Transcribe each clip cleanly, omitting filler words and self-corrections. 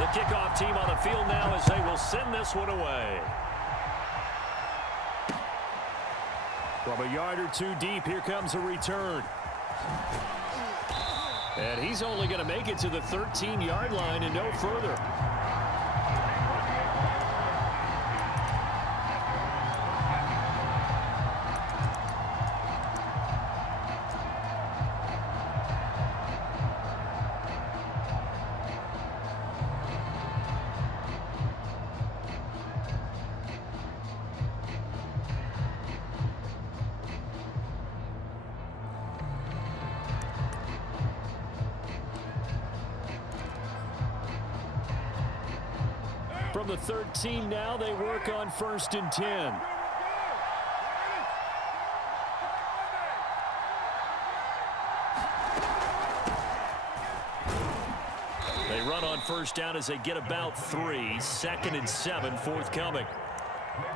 The kickoff team on the field now as they will send this one away. From a yard or two deep, here comes a return. And he's only going to make it to the 13-yard line and no further. From the 13 now, they work on 1st and 10. They run on 1st down as they get about 3. 2nd and 7 forthcoming.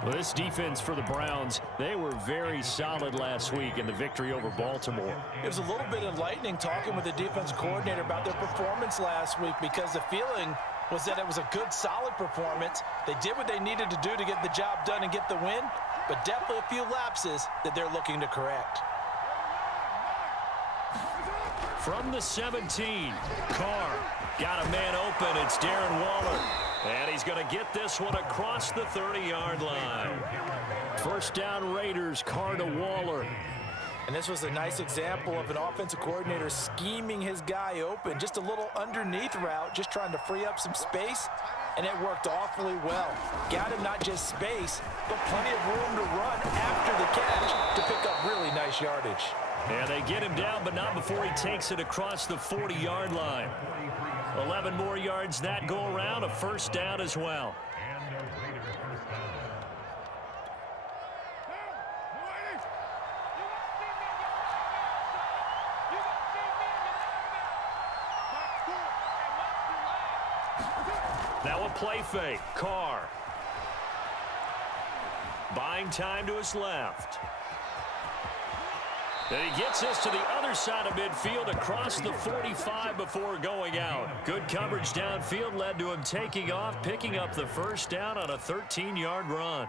Well, this defense for the Browns, they were very solid last week in the victory over Baltimore. It was a little bit enlightening talking with the defense coordinator about their performance last week because the feeling was that it was a good, solid performance. They did what they needed to do to get the job done and get the win, but definitely a few lapses that they're looking to correct. From the 17, Carr got a man open. It's Darren Waller. And he's going to get this one across the 30-yard line. 1st down Raiders, Carr to Waller. And this was a nice example of an offensive coordinator scheming his guy open. Just a little underneath route, just trying to free up some space. And it worked awfully well. Got him not just space, but plenty of room to run after the catch to pick up really nice yardage. And they get him down, but not before he takes it across the 40-yard line. 11 more yards that go around, a 1st down as well. Now a play fake. Carr. Buying time to his left. And he gets this to the other side of midfield across the 45 before going out. Good coverage downfield led to him taking off, picking up the 1st down on a 13-yard run.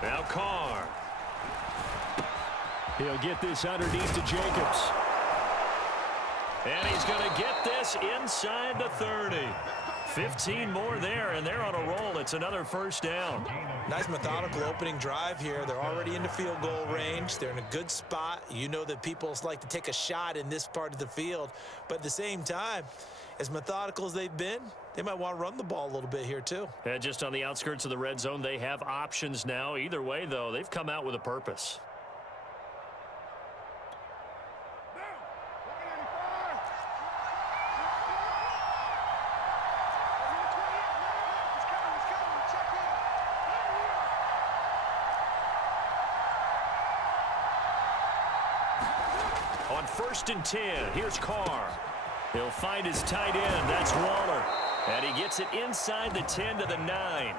Now Carr. He'll get this underneath to Jacobs. And he's going to get this inside the 30. 15 more there, and they're on a roll. It's another 1st down. Nice methodical opening drive here. They're already into field goal range. They're in a good spot. You know that people like to take a shot in this part of the field. But at the same time, as methodical as they've been, they might want to run the ball a little bit here too. And just on the outskirts of the red zone, they have options now. Either way, though, they've come out with a purpose. On 1st and 10, here's Carr. He'll find his tight end. That's Waller. And he gets it inside the 10 to the 9.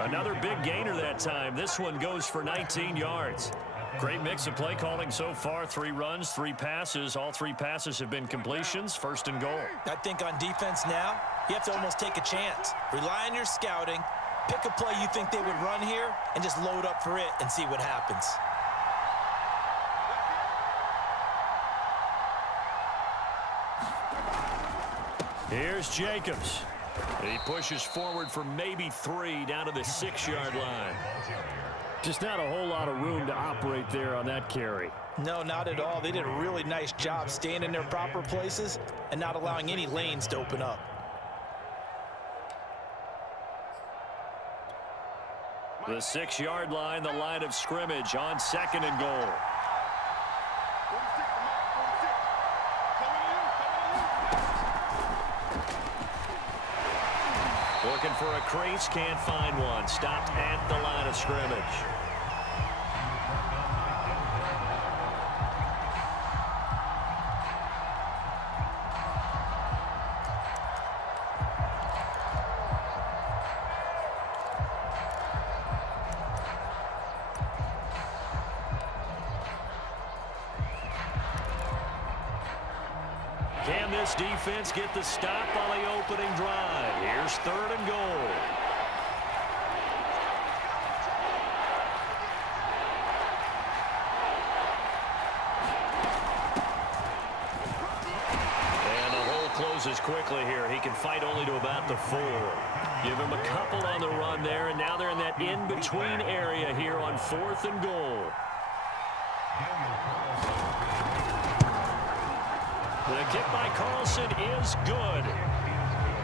Another big gainer that time. This one goes for 19 yards. Great mix of play calling so far. 3 runs, 3 passes. All 3 passes have been completions. 1st and goal. I think on defense now, you have to almost take a chance. Rely on your scouting. Pick a play you think they would run here and just load up for it and see what happens. Here's Jacobs. He pushes forward for maybe 3 down to the 6-yard line. Just not a whole lot of room to operate there on that carry. No, not at all. They did a really nice job staying in their proper places and not allowing any lanes to open up. The 6-yard line, the line of scrimmage on 2nd and goal. Looking for a crease, can't find one. Stopped at the line of scrimmage. Can this defense get the stop on the opening drive? Here's 3rd and goal. And the hole closes quickly here. He can fight only to about the 4. Give him a couple on the run there, and now they're in that in-between area here on 4th and goal. The kick by Carlson is good.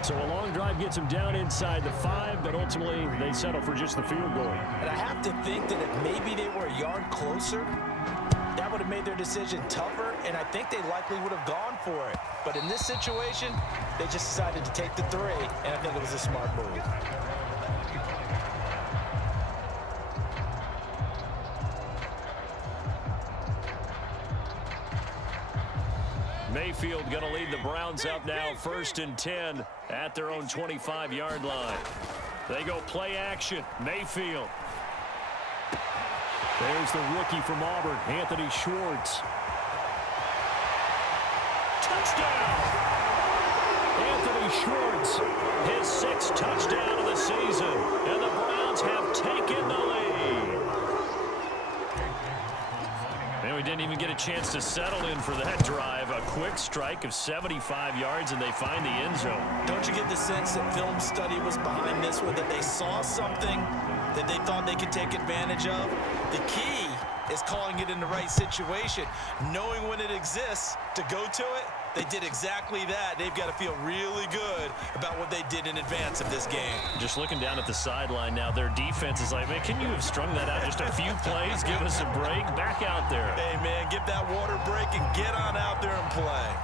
So a long drive gets him down inside the 5, but ultimately they settle for just the field goal. And I have to think that if maybe they were a yard closer, that would have made their decision tougher, and I think they likely would have gone for it. But in this situation, they just decided to take the 3, and I think it was a smart move. Mayfield going to lead the Browns up now, 1st and 10 at their own 25-yard line. They go play action. Mayfield. There's the rookie from Auburn, Anthony Schwartz. Touchdown! Anthony Schwartz, his 6th touchdown of the season, and the Browns have taken the lead. And we didn't even get a chance to settle in for that drive. A quick strike of 75 yards, and they find the end zone. Don't you get the sense that film study was behind this one, that they saw something that they thought they could take advantage of? The key is calling it in the right situation, knowing when it exists to go to it. They did exactly that. They've got to feel really good about what they did in advance of this game. Just looking down at the sideline now, their defense is like, man, can you have strung that out just a few plays? Give us a break. Back out there. Hey, man, give that water break and get on out there and play.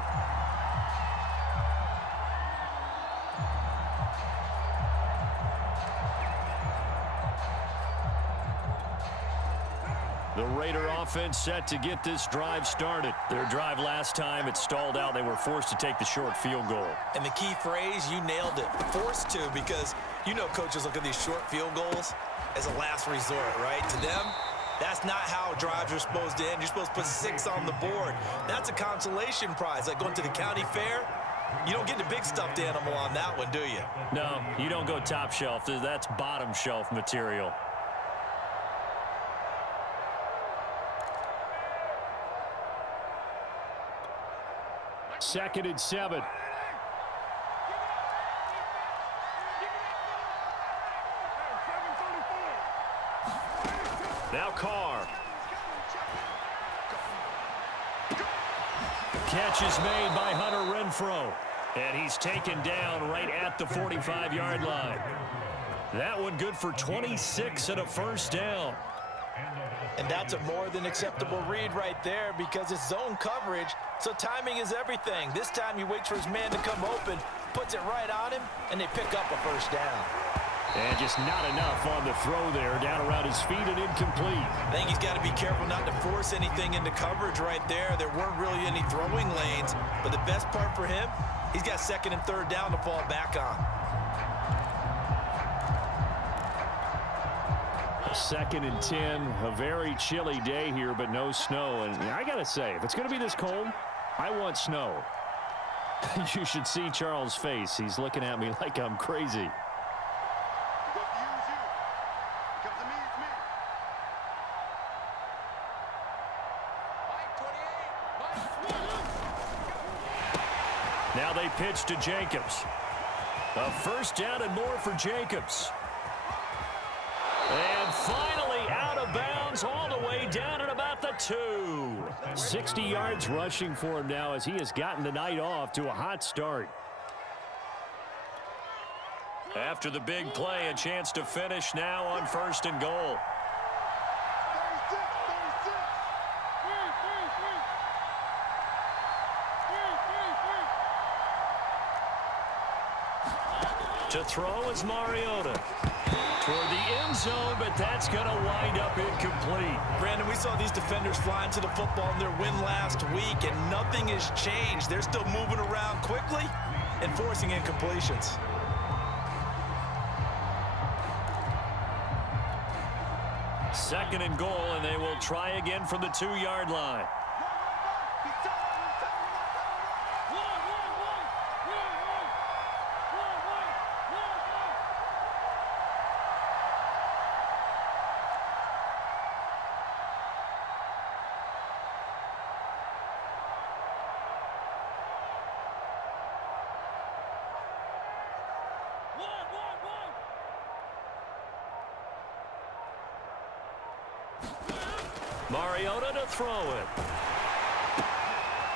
The Raider offense set to get this drive started. Their drive last time, it stalled out. They were forced to take the short field goal. And the key phrase, you nailed it. Forced to, because you know coaches look at these short field goals as a last resort, right? To them, that's not how drives are supposed to end. You're supposed to put 6 on the board. That's a consolation prize, like going to the county fair. You don't get the big stuffed animal on that one, do you? No, you don't go top shelf. That's bottom shelf material. Second and 7. Now Carr. Catch is made by Hunter Renfrow. And he's taken down right at the 45-yard line. That one good for 26 and a first down. And that's a more than acceptable read right there, because it's zone coverage, so timing is everything. This time he waits for his man to come open, puts it right on him, and they pick up a first down. And just not enough on the throw there, down around his feet and incomplete. I think he's got to be careful not to force anything into coverage right there. There weren't really any throwing lanes, but the best part for him, he's got 2nd and 3rd down to fall back on. 2nd and 10, a very chilly day here, but no snow. And I got to say, if it's going to be this cold, I want snow. You should see Charles' face. He's looking at me like I'm crazy. Now they pitch to Jacobs. A first down and more for Jacobs. And finally out of bounds all the way down at about the 2. 60 yards rushing for him now as he has gotten the night off to a hot start. After the big play, a chance to finish now on 1st and goal. To To throw is Mariota. Toward the end zone, but that's going to wind up incomplete. Brandon, we saw these defenders flying to the football in their win last week, and nothing has changed. They're still moving around quickly and forcing incompletions. Second and goal, and they will try again from the 2-yard line. Mariota to throw it.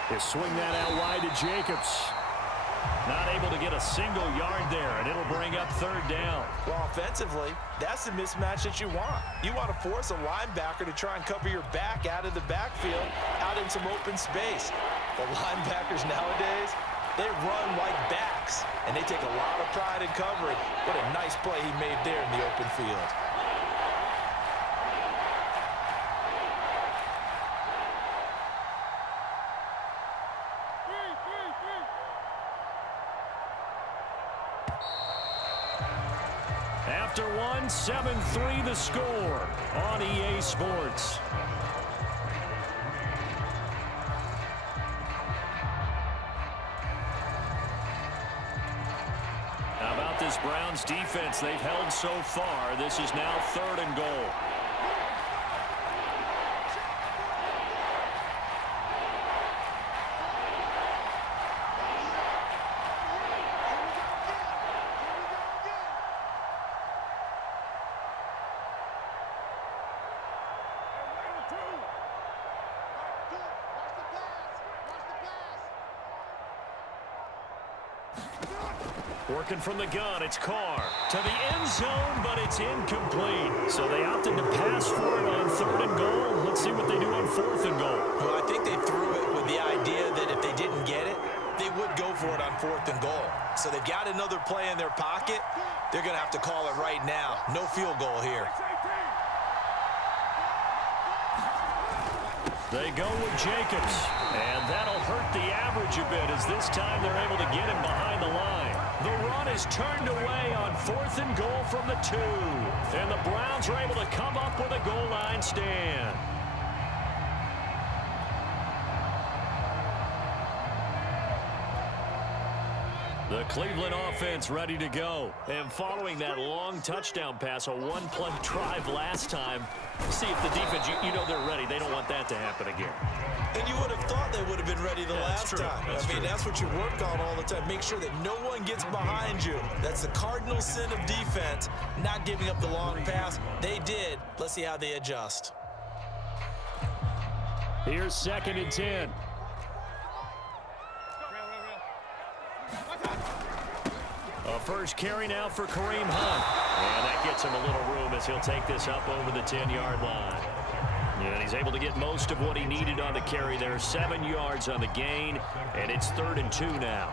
They swing that out wide to Jacobs. Not able to get a single yard there, and it'll bring up third down. Well, offensively, that's the mismatch that you want. You want to force a linebacker to try and cover your back out of the backfield, out in some open space. The linebackers nowadays, they run like backs, and they take a lot of pride in covering. What a nice play he made there in the open field. After one, 7-3 the score on EA Sports. How about this Browns defense they've held so far? This is now third and goal. Working from the gun, it's Carr. To the end zone, but it's incomplete. So they opted to pass for it on third and goal. Let's see what they do on fourth and goal. Well, I think they threw it with the idea that if they didn't get it, they would go for it on fourth and goal. So they've got another play in their pocket. They're going to have to call it right now. No field goal here. They go with Jacobs, and that'll hurt the average a bit as this time they're able to get him behind the line. The run is turned away on fourth and goal from the 2, and the Browns are able to come up with a goal line stand. The Cleveland offense ready to go. And following that long touchdown pass, a one-play drive last time, see if the defense, you know they're ready. They don't want that to happen again. And you would have thought they would have been ready the last time. That's what you work on all the time. Make sure that no one gets behind you. That's the cardinal sin of defense, not giving up the long pass. They did. Let's see how they adjust. Here's second and 10. A first carry now for Kareem Hunt. And that gets him a little room as he'll take this up over the 10-yard line. And he's able to get most of what he needed on the carry there. 7 yards on the gain, and it's 3rd and 2 now.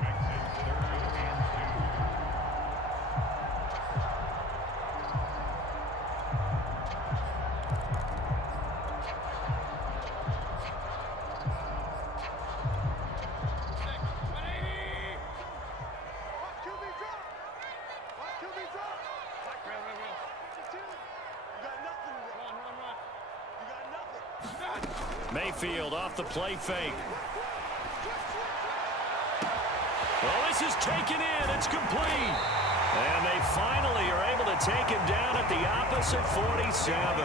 Mayfield off the play fake. Well, this is taken in. It's complete. And they finally are able to take him down at the opposite 47.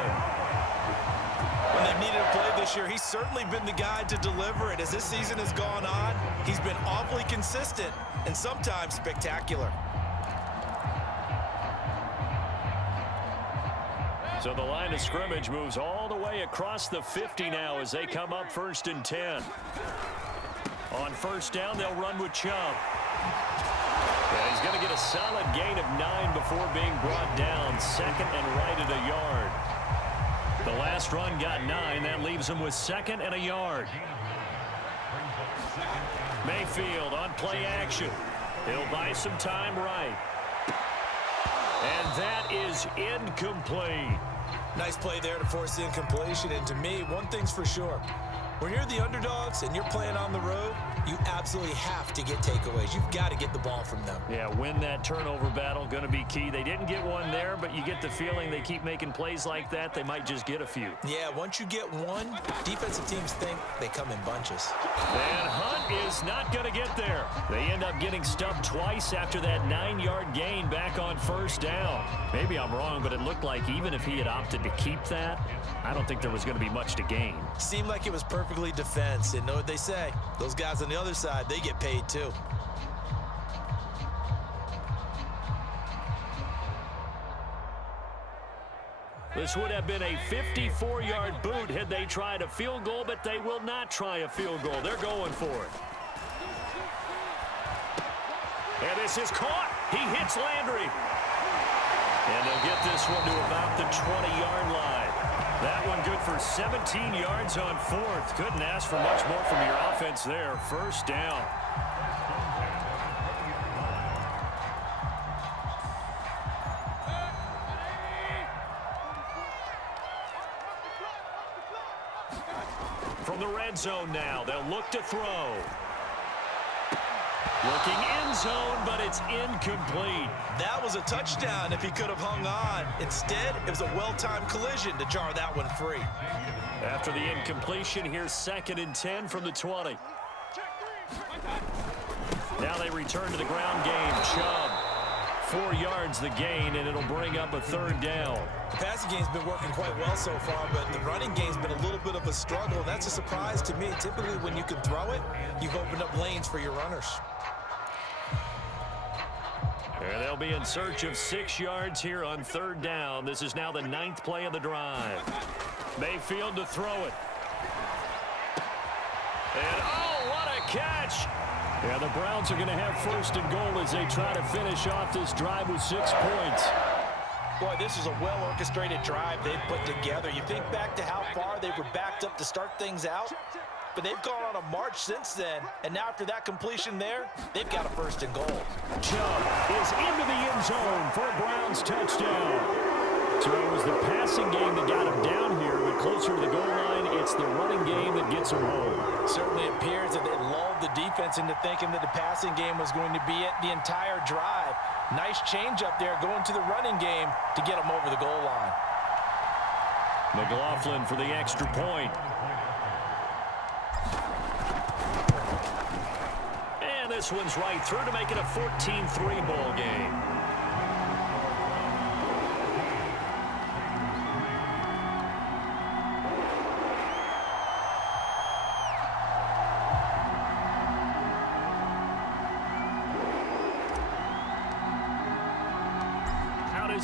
When they've needed a play this year, he's certainly been the guy to deliver it. As this season has gone on, he's been awfully consistent and sometimes spectacular. So the line of scrimmage moves all the way across the 50 now as they come up 1st and 10. On first down, they'll run with Chubb. And he's going to get a solid gain of 9 before being brought down. 2nd and right at a yard. The last run got 9. That leaves him with 2nd and a yard. Mayfield on play action. He'll buy some time right. And that is incomplete. Nice play there to force the incompletion. And to me, one thing's for sure. When you're the underdogs and you're playing on the road, you absolutely have to get takeaways. You've got to get the ball from them. Yeah, win that turnover battle, going to be key. They didn't get one there, but you get the feeling they keep making plays like that, they might just get a few. Yeah, once you get one, defensive teams think they come in bunches. And Hunt is not going to get there. They end up getting stuffed twice after that 9-yard gain back on first down. Maybe I'm wrong, but it looked like even if he had opted to keep that, I don't think there was going to be much to gain. Seemed like it was perfectly defense. And know what they say? Those guys on the other side, they get paid too. This would have been a 54-yard boot had they tried a field goal, but they will not try a field goal. They're going for it. And this is caught. He hits Landry. And they'll get this one to about the 20-yard line. That one good for 17 yards on fourth. Couldn't ask for much more from your offense there. First down. From the red zone now, they'll look to throw. Looking end zone, but it's incomplete. That was a touchdown if he could have hung on. Instead, it was a well-timed collision to jar that one free. After the incompletion, here's 2nd and 10 from the 20. Now they return to the ground game. Chubb, 4 yards the gain, and it'll bring up a 3rd down. The passing game's been working quite well so far, but the running game's been a little bit of a struggle, and that's a surprise to me. Typically, when you can throw it, you've opened up lanes for your runners. And they'll be in search of 6 yards here on 3rd down. This is now the 9th play of the drive. Mayfield to throw it. And, oh, what a catch! Yeah, the Browns are going to have 1st and goal as they try to finish off this drive with 6 points. Boy, this is a well-orchestrated drive they've put together. You think back to how far they were backed up to start things out, but they've gone on a march since then, and now after that completion there, they've got a 1st and goal. Chubb is into the end zone for a Browns touchdown. So it was the passing game that got him down here, but closer to the goal line, it's the running game that gets him home. Certainly appears that they lulled the defense into thinking that the passing game was going to be it the entire drive. Nice change up there going to the running game to get them over the goal line. McLaughlin for the extra point. And this one's right through to make it a 14-3 ball game.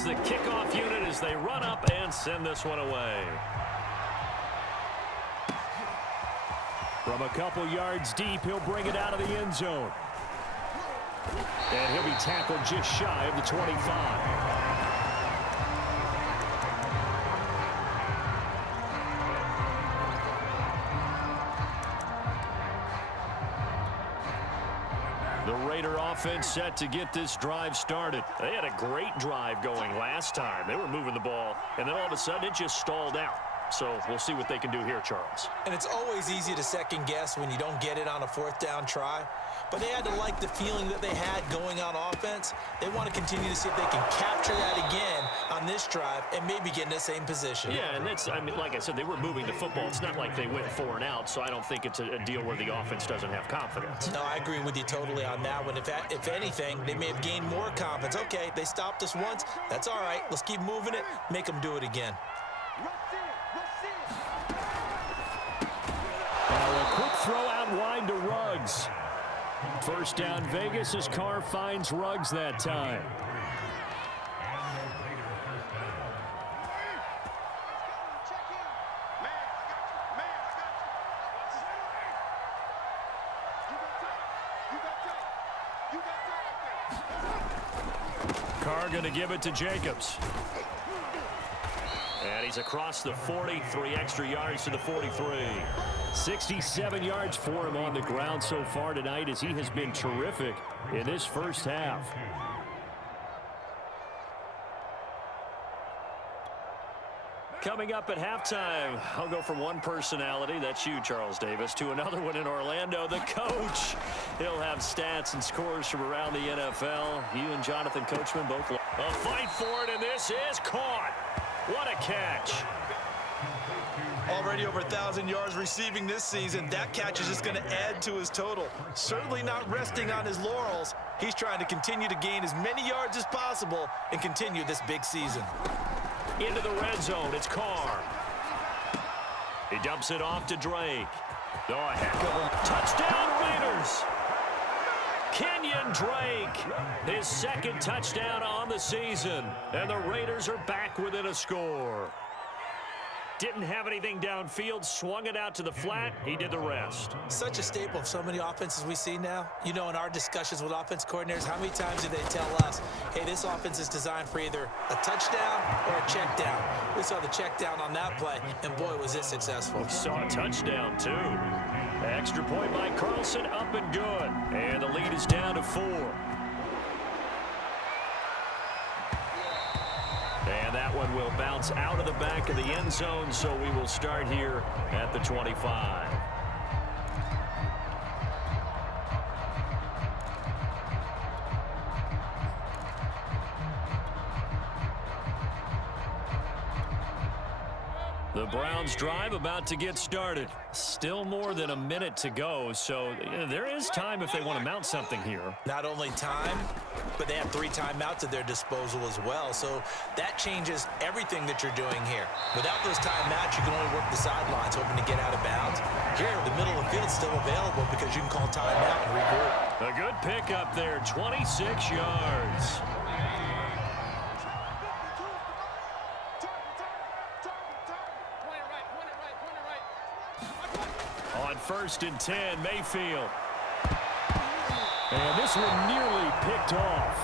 The kickoff unit as they run up and send this one away. From a couple yards deep, he'll bring it out of the end zone. And he'll be tackled just shy of the 25. The Raider offense set to get this drive started. They had a great drive going last time. They were moving the ball, and then all of a sudden it just stalled out. So we'll see what they can do here, Charles. And it's always easy to second guess when you don't get it on a 4th down try. But they had to like the feeling that they had going on offense. They want to continue to see if they can capture that again on this drive and maybe get in the same position. Yeah, and that's, I mean, like I said, they were moving the football. It's not like they went 4 and out, so I don't think it's a deal where the offense doesn't have confidence. No, I agree with you totally on that one. If anything, they may have gained more confidence. Okay, they stopped us once. That's all right. Let's keep moving it. Make them do it again. Now a quick throw out wide to Ruggs. First down Vegas as Carr finds Ruggs that time. Carr going to give it to Jacobs. And he's across the 40, 3 extra yards to the 43. 67 yards for him on the ground so far tonight as he has been terrific in this first half. Coming up at halftime, I'll go from one personality, that's you, Charles Davis, to another one in Orlando, the coach. He'll have stats and scores from around the NFL. You and Jonathan Coachman both. A fight for it, and this is caught. What a catch. Already over 1,000 yards receiving this season. That catch is just going to add to his total. Certainly not resting on his laurels. He's trying to continue to gain as many yards as possible and continue this big season. Into the red zone, it's Carr. He dumps it off to Drake. Oh, a heck of a touchdown, Raiders. Kenyon Drake, his second touchdown on the season. And the Raiders are back within a score. Didn't have anything downfield, swung it out to the flat. He did the rest. Such a staple of so many offenses we see now. You know, in our discussions with offense coordinators, how many times do they tell us, hey, this offense is designed for either a touchdown or a check down. We saw the check down on that play, and boy, was it successful. We saw a touchdown, too. Extra point by Carlson, up and good. And the lead is down to 4. And that one will bounce out of the back of the end zone, so we will start here at the 25. The Browns drive about to get started. Still more than a minute to go, so there is time if they want to mount something here. Not only time, but they have 3 timeouts at their disposal as well, so that changes everything that you're doing here. Without those timeouts, you can only work the sidelines, hoping to get out of bounds. Here, the middle of the field's still available because you can call timeout and regroup. A good pickup there, 26 yards. On 1st and 10, Mayfield. And this one nearly picked off.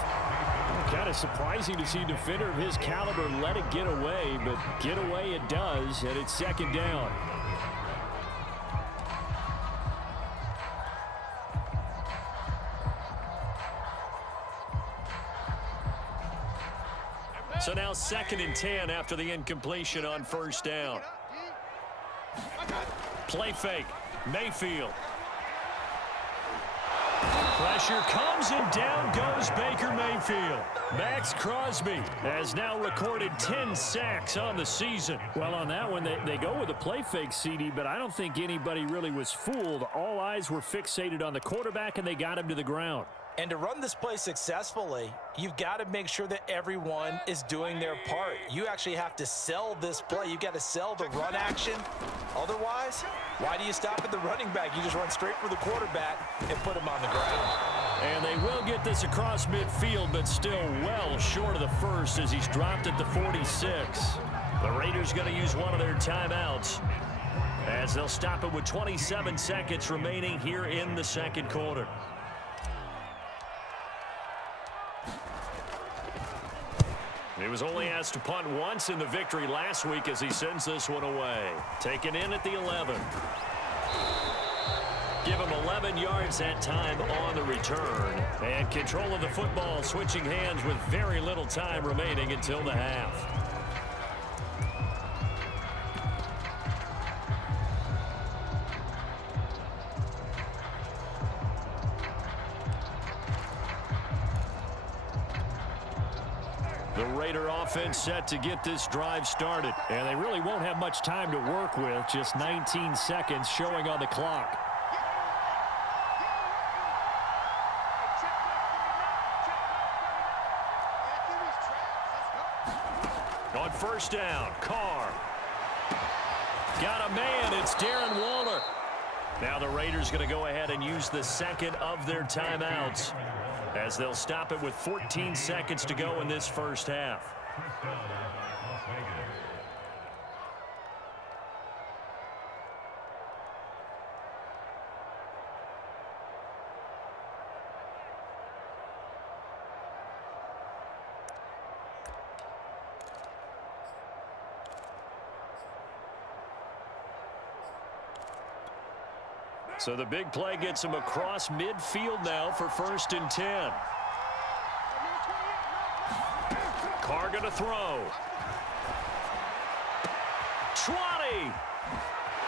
Kind of surprising to see a defender of his caliber let it get away, but get away it does, and it's 2nd down. So now 2nd and 10 after the incompletion on 1st down. Play fake. Mayfield. Pressure comes and down goes Baker Mayfield. Max Crosby has now recorded 10 sacks on the season. Well, on that one, they go with a play fake, CD, but I don't think anybody really was fooled. All eyes were fixated on the quarterback, and they got him to the ground. And to run this play successfully, you've got to make sure that everyone is doing their part. You actually have to sell this play. You've got to sell the run action. Otherwise, why do you stop at the running back? You just run straight for the quarterback and put him on the ground. And they will get this across midfield, but still well short of the first as he's dropped at the 46. The Raiders going to use one of their timeouts as they'll stop it with 27 seconds remaining here in the 2nd quarter. He was only asked to punt once in the victory last week as he sends this one away. Taken in at the 11. Give him 11 yards that time on the return. And control of the football switching hands with very little time remaining until the half. The Raider offense set to get this drive started. And they really won't have much time to work with. Just 19 seconds showing on the clock. On 1st down, Carr. Got a man, it's Darren Waller. Now the Raiders going to go ahead and use the 2nd of their timeouts as they'll stop it with 14 seconds to go in this 1st half. So the big play gets him across midfield now for 1st and 10. Carr going to throw. 20.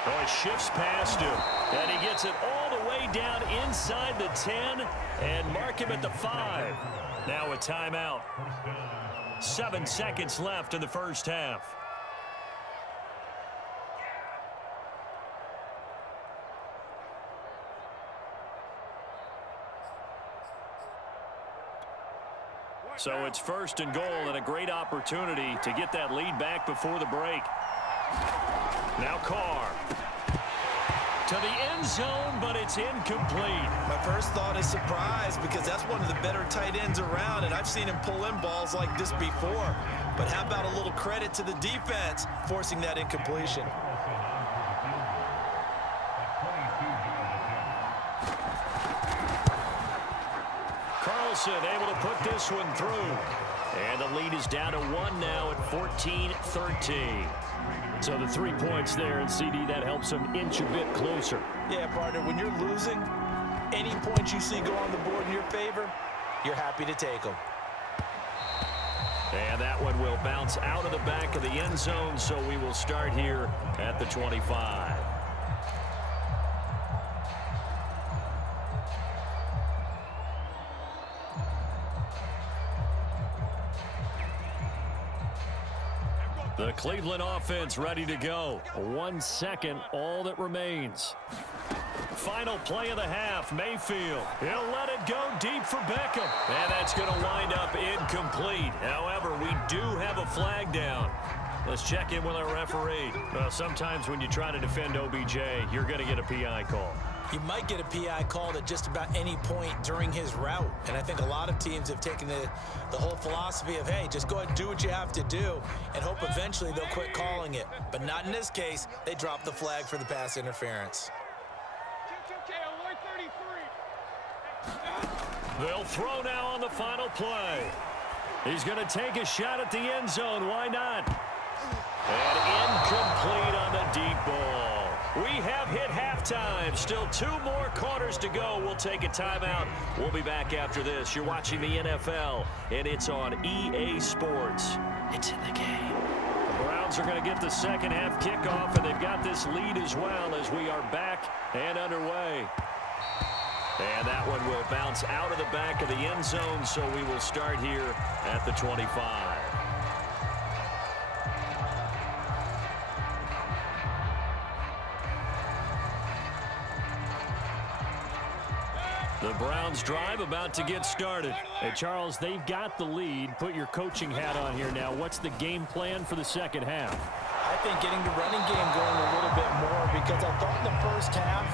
Oh, he shifts past him, and he gets it all the way down inside the 10 and mark him at the 5. Now a timeout. 7 seconds left in the first half. So it's first and goal and a great opportunity to get that lead back before the break. Now Carr. To the end zone, but it's incomplete. My first thought is surprise because that's one of the better tight ends around, and I've seen him pull in balls like this before. But how about a little credit to the defense forcing that incompletion? Able to put this one through. And the lead is down to 1 now at 14-13. So the 3 points there, and CD, that helps them inch a bit closer. Yeah, partner, when you're losing, any points you see go on the board in your favor, you're happy to take them. And that one will bounce out of the back of the end zone, so we will start here at the 25. The Cleveland offense ready to go. 1 second, all that remains. Final play of the half, Mayfield. He'll let it go deep for Beckham. And that's going to wind up incomplete. However, we do have a flag down. Let's check in with our referee. Well, sometimes when you try to defend OBJ, you're going to get a PI call. You might get a PI called at just about any point during his route. And I think a lot of teams have taken the whole philosophy of, hey, just go ahead and do what you have to do and hope eventually they'll quit calling it. But not in this case. They dropped the flag for the pass interference. They'll throw now on the final play. He's going to take a shot at the end zone. Why not? And incomplete on the deep ball. We have hit halftime. Still 2 more quarters to go. We'll take a timeout. We'll be back after this. You're watching the NFL, and it's on EA Sports. It's in the game. The Browns are going to get the second half kickoff, and they've got this lead as well as we are back and underway. And that one will bounce out of the back of the end zone, so we will start here at the 25. The Browns drive about to get started. Hey, Charles, they've got the lead. Put your coaching hat on here now. What's the game plan for the second half? I think getting the running game going a little bit more because I thought in the first half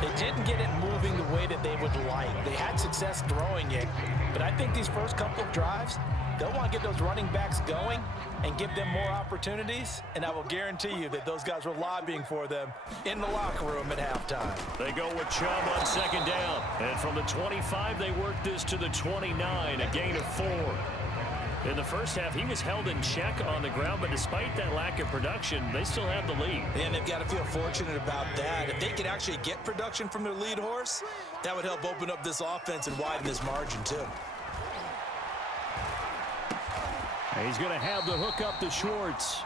they didn't get it moving the way that they would like. They had success throwing it, but I think these first couple of drives, they'll want to get those running backs going and give them more opportunities, and I will guarantee you that those guys were lobbying for them in the locker room at halftime. They go with Chubb on second down, and from the 25, they work this to the 29, a gain of 4. In the first half, he was held in check on the ground, but despite that lack of production, they still have the lead. And they've got to feel fortunate about that. If they could actually get production from their lead horse, that would help open up this offense and widen this margin, too. He's going to have the hook up to Schwartz.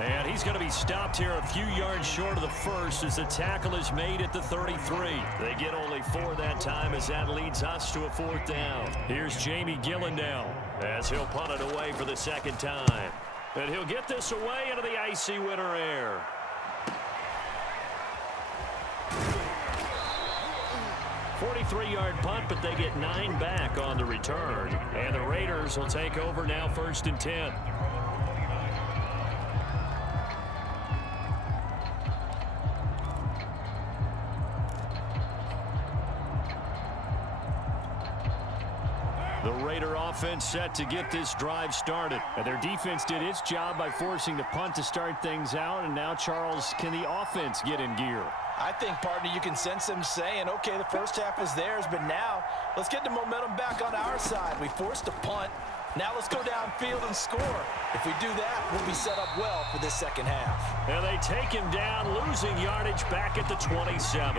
And he's going to be stopped here a few yards short of the first as the tackle is made at the 33. They get only 4 that time as that leads us to a 4th down. Here's Jamie Gillen now as he'll punt it away for the second time. And he'll get this away into the icy winter air. .43-yard punt, but they get 9 back on the return. And the Raiders will take over now 1st and 10. The Raider offense set to get this drive started. And their defense did its job by forcing the punt to start things out. And now, Charles, can the offense get in gear? I think, partner, you can sense them saying, okay, the first half is theirs, but now let's get the momentum back on our side. We forced a punt. Now let's go downfield and score. If we do that, we'll be set up well for this second half. And they take him down, losing yardage back at the 27.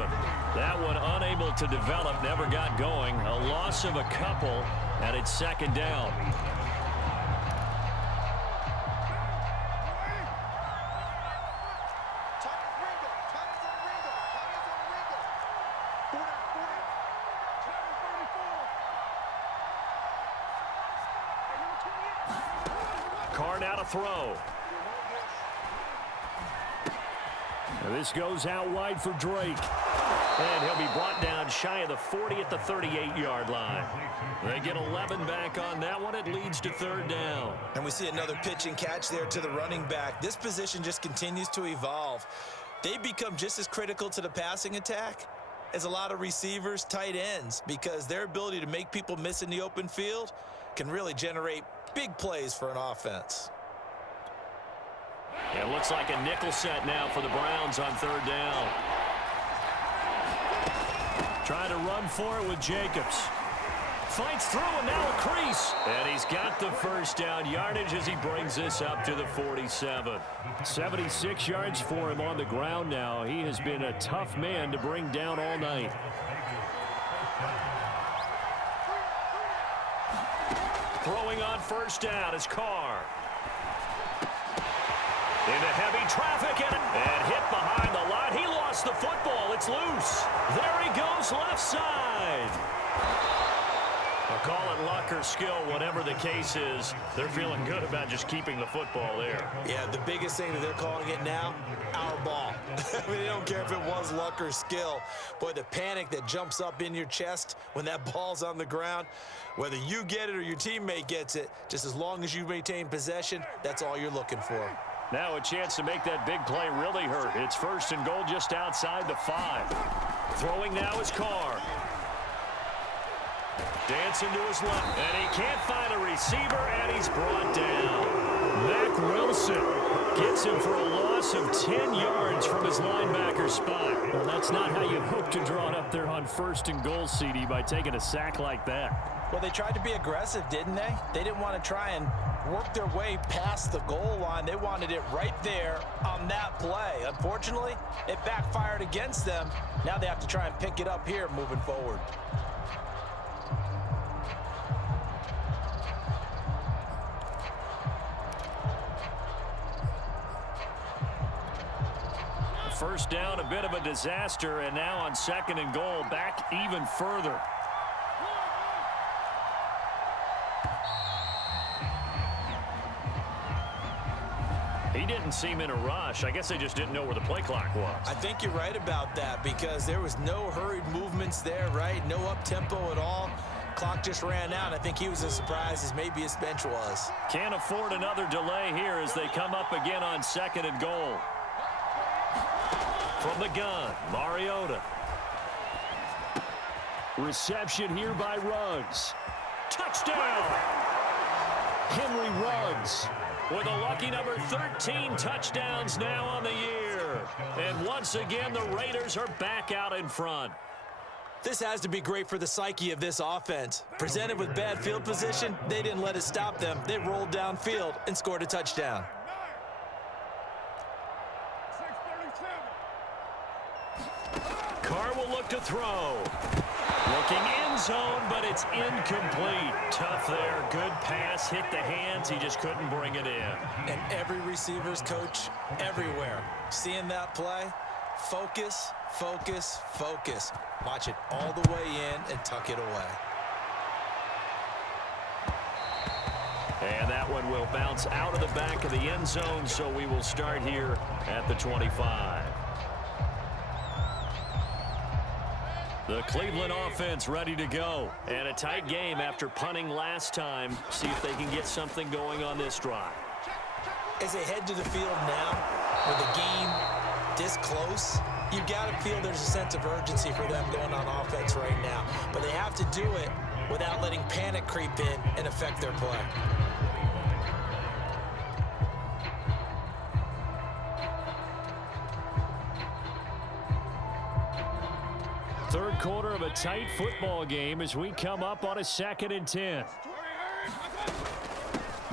That one unable to develop, never got going. A loss of a couple, and it's 2nd down. Now to throw. This goes out wide for Drake. And he'll be brought down shy of the 40 at the 38-yard line. They get 11 back on that one. It leads to third down. And we see another pitch and catch there to the running back. This position just continues to evolve. They become just as critical to the passing attack as a lot of receivers, tight ends, because their ability to make people miss in the open field can really generate big plays for an offense. It looks like a nickel set now for the Browns on third down. Trying to run for it with Jacobs. Fights through and now a crease. And he's got the first down yardage as he brings this up to the 47. 76 yards for him on the ground now. He has been a tough man to bring down all night. Throwing on first down is Carr. Into heavy traffic and hit behind the line. He lost the football. It's loose. There he goes left side. I'll call it luck or skill, whatever the case is. They're feeling good about just keeping the football there. Yeah, the biggest thing that they're calling it now, our ball. I mean, they don't care if it was luck or skill. Boy, the panic that jumps up in your chest when that ball's on the ground, whether you get it or your teammate gets it, just as long as you maintain possession, that's all you're looking for. Now a chance to make that big play really hurt. It's first and goal just outside the 5. Throwing now is Carr. Dancing to his left, and he can't find a receiver, and he's brought down. Mack Wilson gets him for a loss of 10 yards from his linebacker spot. Well, that's not how you hope to draw it up there on first and goal, CD, by taking a sack like that. Well, they tried to be aggressive, didn't they? They didn't want to try and work their way past the goal line. They wanted it right there on that play. Unfortunately, it backfired against them. Now they have to try and pick it up here moving forward. First down, a bit of a disaster, and now on second and goal, back even further. He didn't seem in a rush. I guess they just didn't know where the play clock was. I think you're right about that because there was no hurried movements there, right? No up-tempo at all. Clock just ran out. I think he was as surprised as maybe his bench was. Can't afford another delay here as they come up again on second and goal. From the gun, Mariota. Reception here by Ruggs. Touchdown! Henry Ruggs with a lucky number 13 touchdowns now on the year. And once again, the Raiders are back out in front. This has to be great for the psyche of this offense. Presented with bad field position, they didn't let it stop them. They rolled downfield and scored a touchdown. Carr will look to throw. Looking end zone, but it's incomplete. Tough there. Good pass. Hit the hands. He just couldn't bring it in. And every receiver's coach everywhere. Seeing that play, focus, focus, focus. Watch it all the way in and tuck it away. And that one will bounce out of the back of the end zone, so we will start here at the 25. The Cleveland offense ready to go. And a tight game after punting last time. See if they can get something going on this drive. As they head to the field now, with the game this close, you've got to feel there's a sense of urgency for them going on offense right now. But they have to do it without letting panic creep in and affect their play. Third quarter of a tight football game as we come up on a 2nd and 10.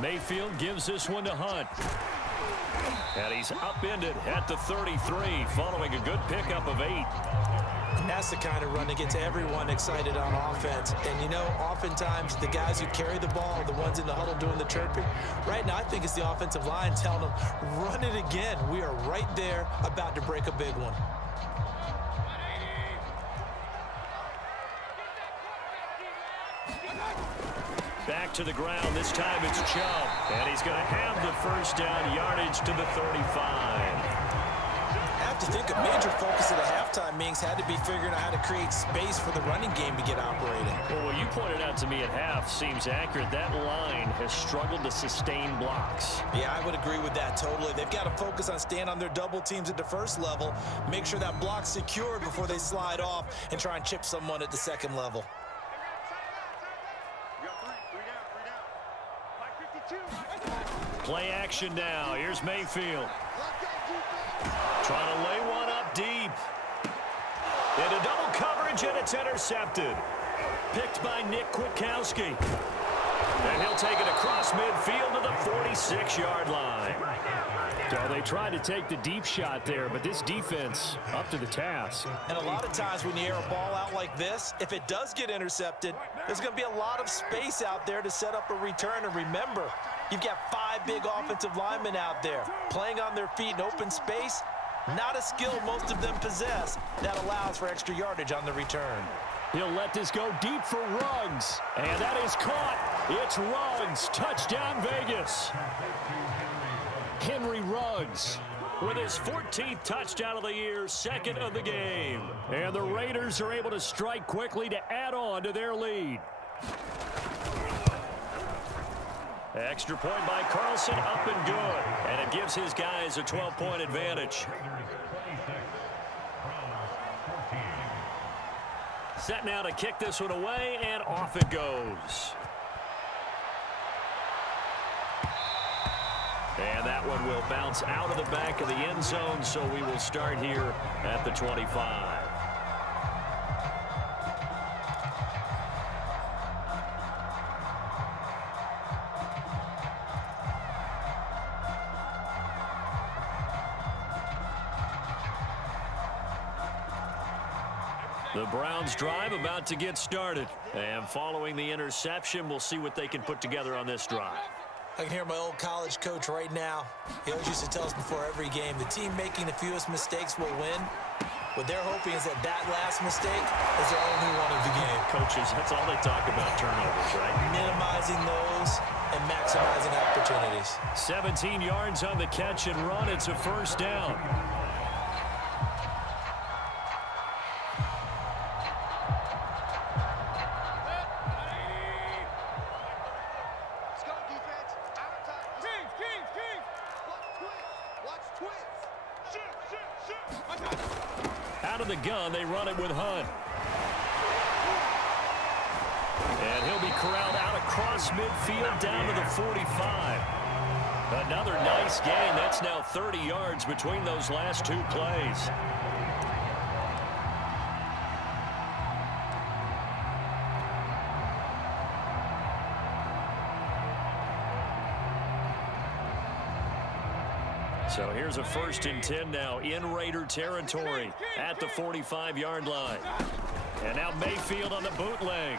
Mayfield gives this one to Hunt. And he's upended at the 33 following a good pickup of 8. And that's the kind of run that gets everyone excited on offense. And, you know, oftentimes the guys who carry the ball are the ones in the huddle doing the chirping. Right now, I think it's the offensive line telling them, run it again. We are right there about to break a big one. Back to the ground. This time it's Chubb. And he's going to have the first down, yardage to the 35. I have to think a major focus at the halftime meetings had to be figuring out how to create space for the running game to get operating. Well, what you pointed out to me at half seems accurate. That line has struggled to sustain blocks. Yeah, I would agree with that totally. They've got to focus on staying on their double teams at the first level, make sure that block's secured before they slide off and try and chip someone at the second level. Play action now. Here's Mayfield. Trying to lay one up deep. Into double coverage, and it's intercepted. Picked by Nick Kwiatkowski. And he'll take it across midfield to the 46-yard line. So they tried to take the deep shot there, but this defense up to the task. And a lot of times when you air a ball out like this, if it does get intercepted, there's going to be a lot of space out there to set up a return. And remember, you've got 5 big offensive linemen out there playing on their feet in open space. Not a skill most of them possess that allows for extra yardage on the return. He'll let this go deep for Ruggs. And that is caught. It's Ruggs. Touchdown, Vegas. Henry Ruggs with his 14th touchdown of the year, second of the game. And the Raiders are able to strike quickly to add on to their lead. Extra point by Carlson, up and good. And it gives his guys a 12-point advantage. Set now to kick this one away, and off it goes. And that one will bounce out of the back of the end zone, so we will start here at the 25. The Browns drive about to get started. And following the interception, we'll see what they can put together on this drive. I can hear my old college coach right now. He always used to tell us before every game, the team making the fewest mistakes will win. What they're hoping is that last mistake is their only one of the game. Coaches, that's all they talk about, turnovers, right? Minimizing those and maximizing opportunities. 17 yards on the catch and run. It's a first down. Out of the gun, they run it with Hunt. And he'll be corralled out across midfield down to the 45. Another nice gain. That's now 30 yards between those last 2 plays. So here's a 1st and 10 now in Raider territory at the 45-yard line. And now Mayfield on the bootleg.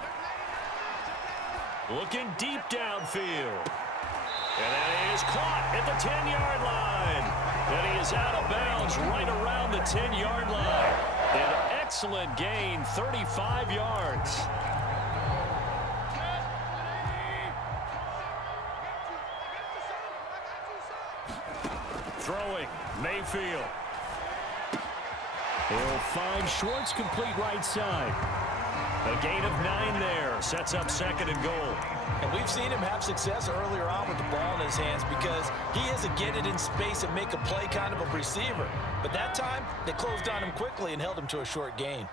Looking deep downfield. And that is caught at the 10-yard line. And he is out of bounds right around the 10-yard line. An excellent gain, 35 yards. Throwing, Mayfield. He'll find Schwartz, complete right side. A gain of 9 there, sets up 2nd and goal. And we've seen him have success earlier on with the ball in his hands because he is a get it in space and make a play kind of a receiver. But that time, they closed on him quickly and held him to a short gain.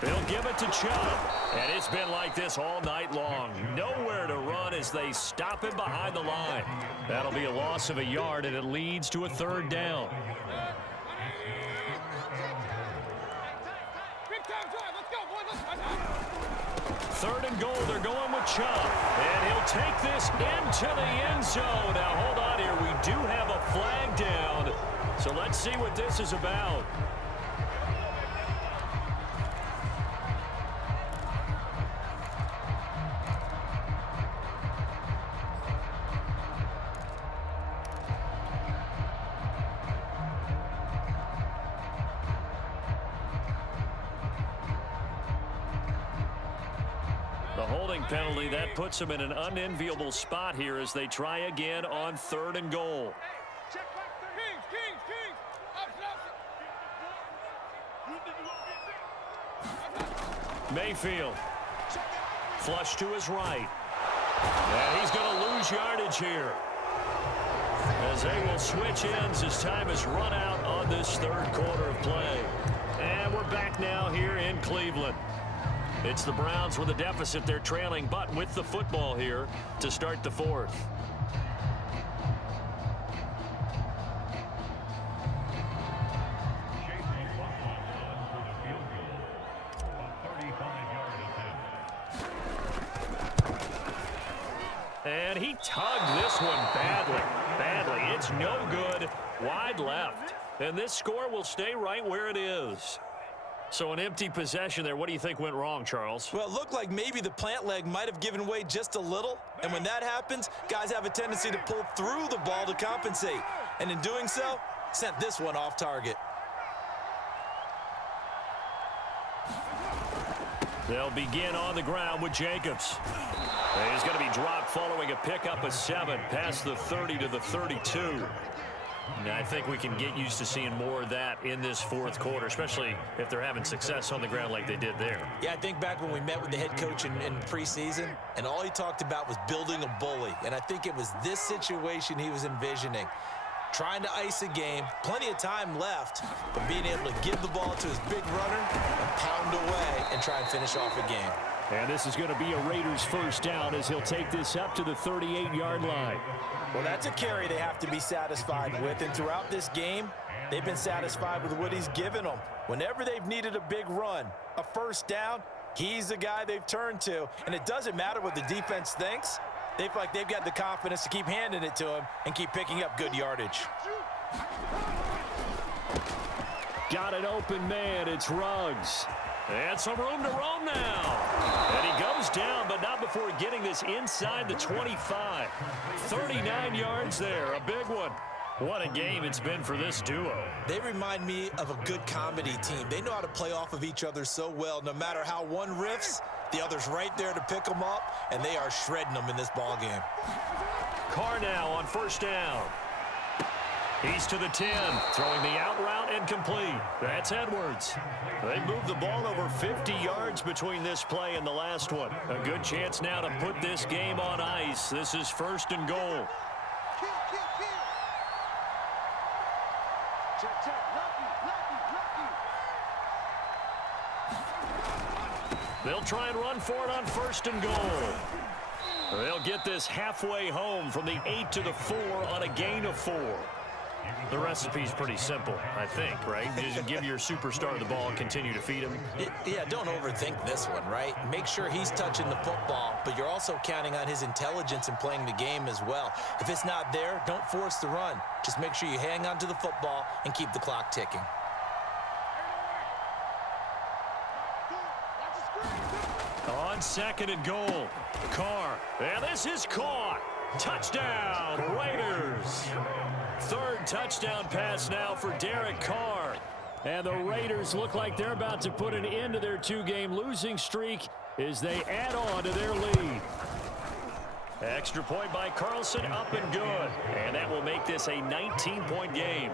They'll give it to Chubb. And it's been like this all night long. Nowhere to run as they stop him behind the line. That'll be a loss of a yard, and it leads to a 3rd down. Third and goal, they're going with Chubb. And he'll take this into the end zone. Now, hold on here. We do have a flag down. So let's see what this is about. A holding penalty, that puts them in an unenviable spot here as they try again on 3rd and goal. Mayfield. Flush to his right. And he's going to lose yardage here, as they will switch ends as time is run out on this 3rd quarter of play. And we're back now here in Cleveland. It's the Browns with a deficit. They're trailing, but with the football here to start the 4th. And he tugged this one badly. It's no good. Wide left. And this score will stay right where it is. So an empty possession there. What do you think went wrong, Charles? Well, it looked like maybe the plant leg might have given way just a little. And when that happens, guys have a tendency to pull through the ball to compensate. And in doing so, sent this one off target. They'll begin on the ground with Jacobs. He's going to be dropped following a pickup of 7 past the 30 to the 32. And I think we can get used to seeing more of that in this 4th quarter, especially if they're having success on the ground like they did there. Yeah, I think back when we met with the head coach in preseason, and all he talked about was building a bully. And I think it was this situation he was envisioning. Trying to ice a game, plenty of time left, but being able to give the ball to his big runner and pound away and try and finish off a game. And this is going to be a Raiders first down as he'll take this up to the 38-yard line. Well, that's a carry they have to be satisfied with, and throughout this game, they've been satisfied with what he's given them. Whenever they've needed a big run, a first down, he's the guy they've turned to, and it doesn't matter what the defense thinks. They feel like they've got the confidence to keep handing it to him and keep picking up good yardage. Got an open man. It's Ruggs. And some room to roam now. And he goes down, but not before getting this inside the 25. 39 yards there, a big one. What a game it's been for this duo. They remind me of a good comedy team. They know how to play off of each other so well. No matter how one riffs, the other's right there to pick them up, and they are shredding them in this ball game. Carr now on first down. He's to the 10, throwing the out route and complete. That's Edwards. They moved the ball over 50 yards between this play and the last one. A good chance now to put this game on ice. This is 1st and goal. They'll try and run for it on 1st and goal. They'll get this halfway home from the 8 to the 4 on a gain of 4. The recipe's pretty simple, I think, right? Just give your superstar the ball and continue to feed him. Yeah, don't overthink this one, right? Make sure he's touching the football, but you're also counting on his intelligence in playing the game as well. If it's not there, don't force the run. Just make sure you hang on to the football and keep the clock ticking. On 2nd and goal, Carr. And this is caught. Touchdown, Raiders. 3rd touchdown pass now for Derek Carr. And the Raiders look like they're about to put an end to their 2-game losing streak as they add on to their lead. Extra point by Carlson, up and good. And that will make this a 19-point game.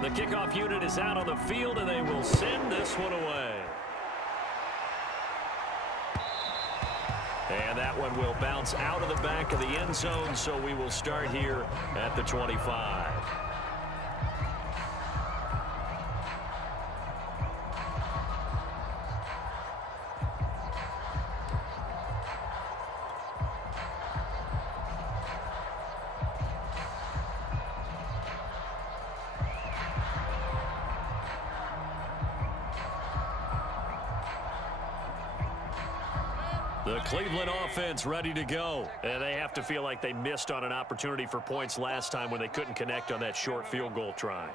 The kickoff unit is out on the field, and they will send this one away. And that one will bounce out of the back of the end zone, so we will start here at the 25. The Cleveland offense ready to go. And they have to feel like they missed on an opportunity for points last time when they couldn't connect on that short field goal try.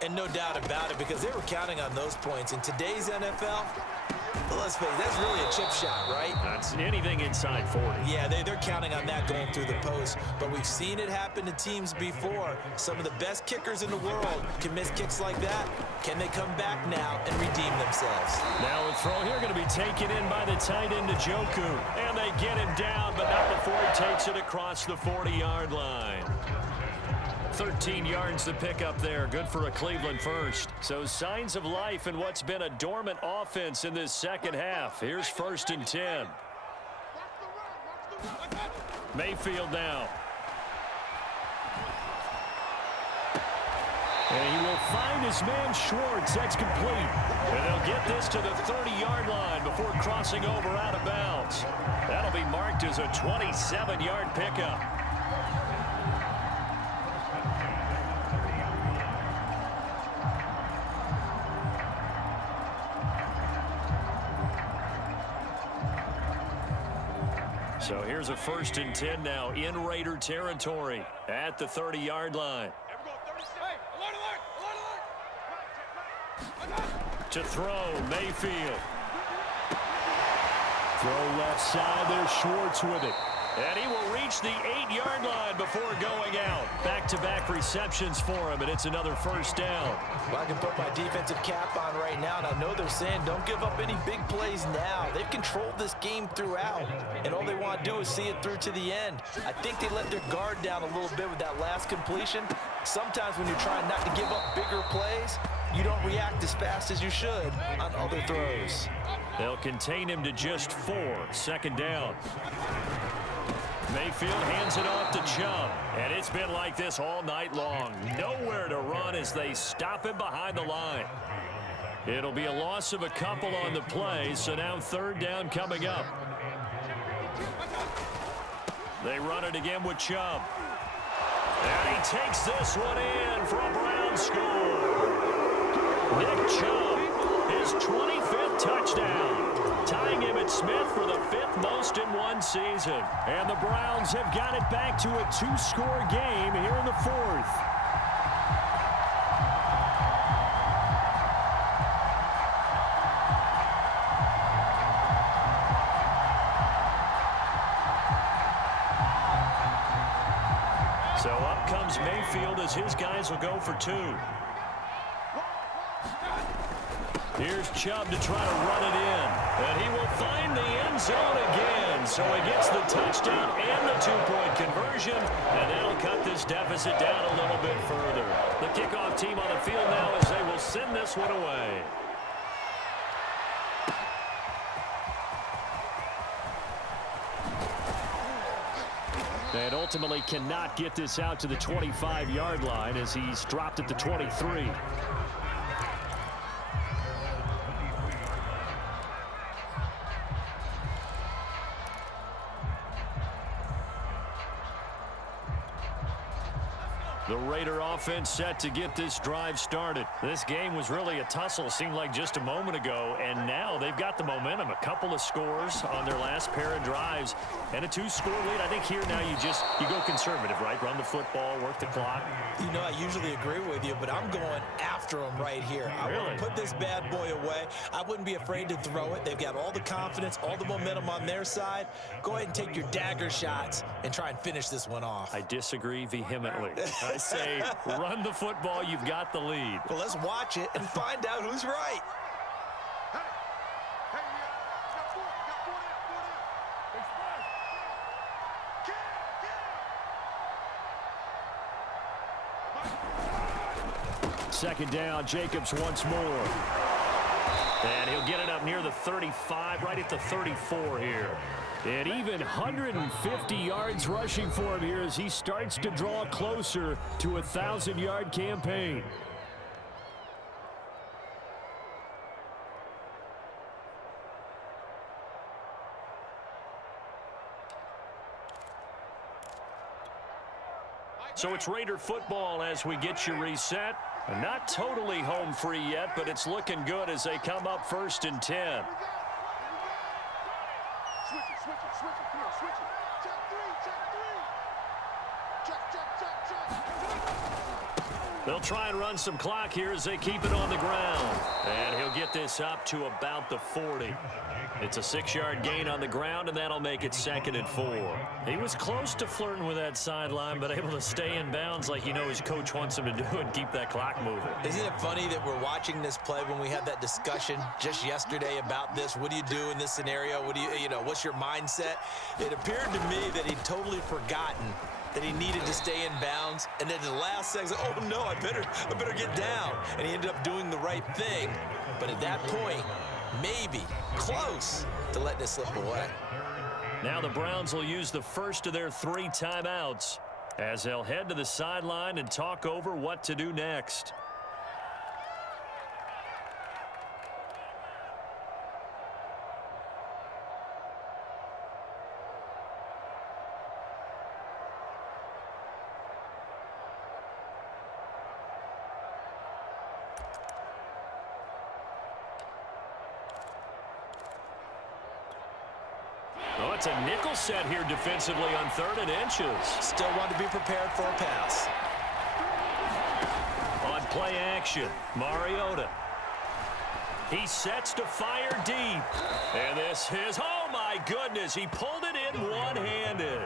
And no doubt about it, because they were counting on those points. In today's NFL, Well, let's face it, that's really a chip shot, right? That's anything inside 40. Yeah, they're counting on that going through the post. But we've seen it happen to teams before. Some of the best kickers in the world can miss kicks like that. Can they come back now and redeem themselves? Now a throw here going to be taken in by the tight end, Njoku. And they get him down, but not before he takes it across the 40-yard line. 13 yards to pick up there. Good for a Cleveland first. So signs of life in what's been a dormant offense in this second half. Here's 1st and 10. Mayfield now. And he will find his man Schwartz. That's complete. And they'll get this to the 30-yard line before crossing over out of bounds. That'll be marked as a 27-yard pickup. So here's a 1st and 10 now in Raider territory at the 30-yard line. To throw, Mayfield. Throw left side there, Schwartz with it. And he will reach the 8-yard line before going out. Back-to-back receptions for him, and it's another 1st down. Well, I can put my defensive cap on right now, and I know they're saying don't give up any big plays now. They've controlled this game throughout, and all they want to do is see it through to the end. I think they let their guard down a little bit with that last completion. Sometimes when you're trying not to give up bigger plays, you don't react as fast as you should on other throws. They'll contain him to just 4. 2nd down. Mayfield hands it off to Chubb. And it's been like this all night long. Nowhere to run as they stop him behind the line. It'll be a loss of a couple on the play, so now 3rd down coming up. They run it again with Chubb. And he takes this one in for a Brown score. Nick Chubb, his 25th touchdown. Tying him at Smith for the 5th most in one season. And the Browns have got it back to a 2-score game here in the 4th. So up comes Mayfield as his guys will go for 2. Here's Chubb to try to run it in. And he will find the end zone again. So he gets the touchdown and the 2-point conversion. And that'll cut this deficit down a little bit further. The kickoff team on the field now as they will send this one away. And ultimately cannot get this out to the 25-yard line as he's dropped at the 23. The Raider offense set to get this drive started. This game was really a tussle, seemed like just a moment ago, and now they've got the momentum. A couple of scores on their last pair of drives and a 2-score lead. I think here now you go conservative, right? Run the football, work the clock. You know, I usually agree with you, but I'm going after them right here. I want to put this bad boy away. I wouldn't be afraid to throw it. They've got all the confidence, all the momentum on their side. Go ahead and take your dagger shots and try and finish this one off. I disagree vehemently. I say run the football. You've got the lead. Well, let's watch it and find out who's right. Second down, Jacobs once more. And he'll get it up near the 35, right at the 34 here. And even 150 yards rushing for him here as he starts to draw closer to a 1,000-yard campaign. So it's Raider football as we get you reset. Not totally home free yet, but it's looking good as they come up 1st and 10. They'll try and run some clock here as they keep it on the ground. And he'll get this up to about the 40. It's a 6-yard gain on the ground, and that'll make it 2nd and 4. He was close to flirting with that sideline, but able to stay in bounds like his coach wants him to do and keep that clock moving. Isn't it funny that we're watching this play when we had that discussion just yesterday about this? What do you do in this scenario? What do what's your mindset? It appeared to me that he'd totally forgotten that he needed to stay in bounds, and then the last second, oh no, I better get down. And he ended up doing the right thing. But at that point, maybe close to letting it slip away. Now the Browns will use the first of their 3 timeouts as they'll head to the sideline and talk over what to do next. Oh, it's a nickel set here defensively on 3rd and inches. Still want to be prepared for a pass. On play action, Mariota. He sets to fire deep. And this is, oh my goodness, he pulled it in one-handed.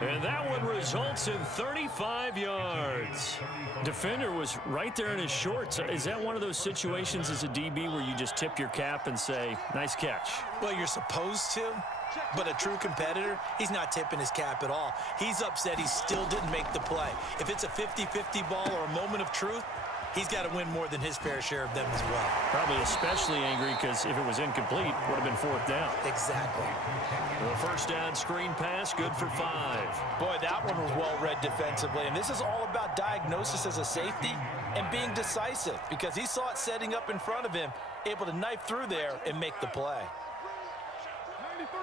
And that one results in 35 yards. Defender was right there in his shorts. Is that one of those situations as a DB where you just tip your cap and say, nice catch? Well, you're supposed to, but a true competitor, he's not tipping his cap at all. He's upset he still didn't make the play. If it's a 50-50 ball or a moment of truth, he's got to win more than his fair share of them as well. Probably especially angry because if it was incomplete, it would have been 4th down. Exactly. The first down screen pass, good for 5. Boy, that one was well read defensively, and this is all about diagnosis as a safety and being decisive because he saw it setting up in front of him, able to knife through there and make the play. 93.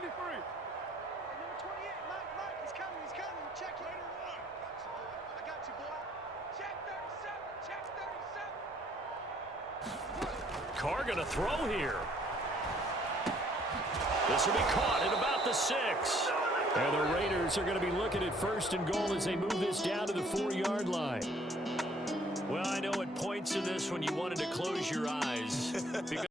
93. Number 28, Mike, he's coming. Check it. I got you, boy. Check 37. Carr going to throw here. This will be caught at about the 6. And the Raiders are going to be looking at 1st and goal as they move this down to the 4-yard line. Well, I know at points in this when you wanted to close your eyes.